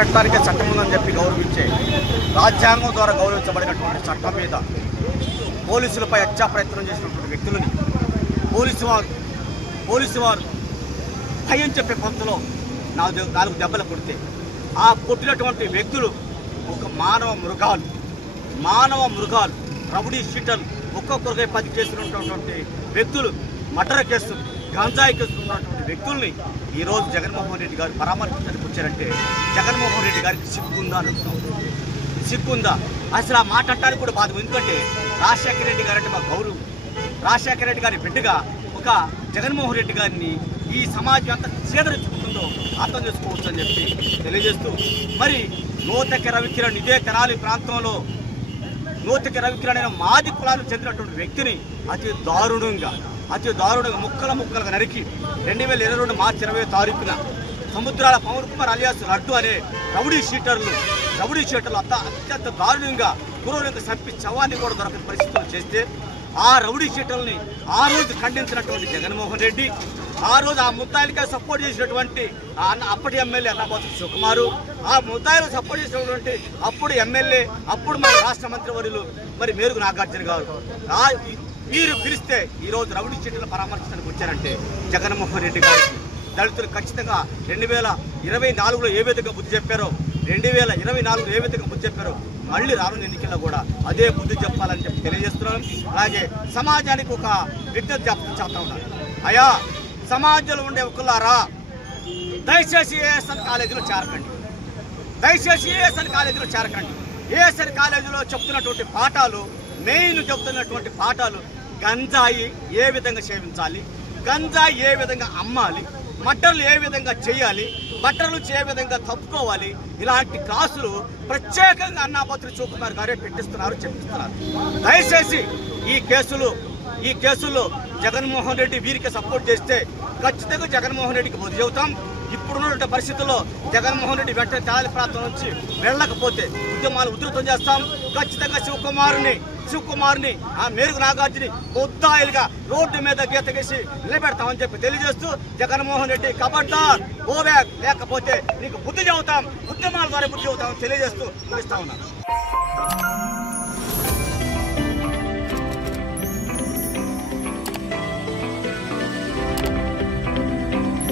పెట్టడానికే చట్టం ఉందని చెప్పి గౌరవించే రాజ్యాంగం ద్వారా గౌరవించబడినటువంటి చట్టం మీద పోలీసులపై హత్యా ప్రయత్నం చేసినటువంటి వ్యక్తులని పోలీసు వారు పోలీసు వారు భయం చెప్పే పంతులో నాలుగు నాలుగు దెబ్బలు కొడితే ఆ కొట్టినటువంటి వ్యక్తులు ఒక మానవ మృగాలు మానవ మృగాలు రౌడీ షీటర్లు ఒక్కొక్కరికై పది కేసులు ఉన్నటువంటి వ్యక్తులు మటర కేసులు గంజాయి కేసులు ఉన్నటువంటి వ్యక్తుల్ని ఈరోజు జగన్మోహన్ రెడ్డి గారు పరామర్శించడానికి వచ్చారంటే జగన్మోహన్ రెడ్డి గారికి సిగ్గుందా అని అడుగుతాం. సిగ్గుందా? అసలు ఆ మాట అంటానికి కూడా బాధ ఎందుకంటే రాజశేఖర రెడ్డి గారు అంటే మా గౌరవం. రాజశేఖర రెడ్డి గారి బిడ్డగా ఒక జగన్మోహన్ రెడ్డి గారిని ఈ సమాజం ఎంత చేదరించుకుంటుందో అర్థం చేసుకోవచ్చు అని చెప్పి తెలియజేస్తూ మరి నూతక రవికిరణ్ ఇదే తెరాలి ప్రాంతంలో నూతికి రవికిరణ్ మాది కులానికి చెందినటువంటి వ్యక్తిని అతి దారుణంగా అతి దారుణంగా ముక్కల ముక్కలుగా నరికి రెండు వేల ఇరవై రెండు మార్చి ఇరవై తారీఖున సముద్రాల పవన్ కుమార్ అలియాస్ లడ్డు అనే రౌడీ షీటర్లు రౌడీ షీటర్లు అంత అత్యంత దారుణంగా క్రూరంగా చంపి చవాన్ని కూడా దొరకని పరిస్థితులు చేస్తే ఆ రౌడీ షీటర్ని ఆ రోజు ఖండించినటువంటి జగన్మోహన్ రెడ్డి ఆ రోజు ఆ ముద్దాయిలకే సపోర్ట్ చేసినటువంటి ఆ అన్న అప్పటి ఎమ్మెల్యే అన్నపోతు సుకుమారు. ఆ ముద్దాయిలు సపోర్ట్ చేసినటువంటి అప్పుడు ఎమ్మెల్యే అప్పుడు మన రాష్ట్ర మంత్రివర్యులు మరి మేరుకు నాగార్జున గారు. మీరు వీరు పిలిస్తే ఈరోజు రౌడి రౌడీ షీటర్లు పరామర్శించడానికి వచ్చారంటే జగన్మోహన్ రెడ్డి గారికి దళితులు ఖచ్చితంగా రెండు వేల ఇరవై నాలుగులో ఏ విధంగా బుద్ధి చెప్పారో రెండు వేల ఇరవై నాలుగులో ఏ విధంగా బుద్ధి చెప్పారో మళ్ళీ రానున్న ఎన్నికల్లో కూడా అదే బుద్ధి చెప్పాలని చెప్పి తెలియజేస్తున్నాను. అలాగే సమాజానికి ఒక విజ్ఞప్తి చెప్- చెప్తా ఉన్నాను. అయా సమాజంలో ఉండే ఒకలారా దయచేసి ఏఎస్ఎన్ కాలేజీలో చేరకండి. దయచేసి ఏఎస్ఎన్ కాలేజీలో చేరకండి. ఏఎస్ఎన్ కాలేజీలో చెప్తున్నటువంటి పాఠాలు మెయిన్ చెప్తున్నటువంటి పాఠాలు గంజాయి ఏ విధంగా సేవించాలి గంజాయి ఏ విధంగా అమ్మాలి మట్టర్లు ఏ విధంగా చేయాలి బట్టలు ఏ విధంగా తప్పుకోవాలి ఇలాంటి క్లాసులు ప్రత్యేకంగా అన్నాపత్రి శివకుమార్ గారే పెట్టిస్తున్నారు చెప్పిస్తున్నారు దయచేసి ఈ కేసులు ఈ కేసులో జగన్మోహన్ రెడ్డి వీరికి సపోర్ట్ చేస్తే ఖచ్చితంగా జగన్మోహన్ రెడ్డికి బుద్ధి చెబుతాం. ఇప్పుడున్నటువంటి పరిస్థితుల్లో జగన్మోహన్ రెడ్డి వెంటనే తెనాలి ప్రాంతం నుంచి వెళ్ళకపోతే ఉద్యమాలు ఉధృతం చేస్తాం. ఖచ్చితంగా శివకుమారుని శివకుమార్ని ఆ మేరుగు నాగార్జుని ముద్దాయిలుగా రోడ్డు మీద గీత గీసి నిలబెడతామని చెప్పి తెలియజేస్తూ జగన్మోహన్ రెడ్డి కబడ్డార్ గోబ్యాక్ లేకపోతే నీకు బుద్ధి చెబుతాం. ఉద్యమాల ద్వారా బుద్ధి చెబుతామని తెలియజేస్తూ ముగిస్తా ఉన్నాను.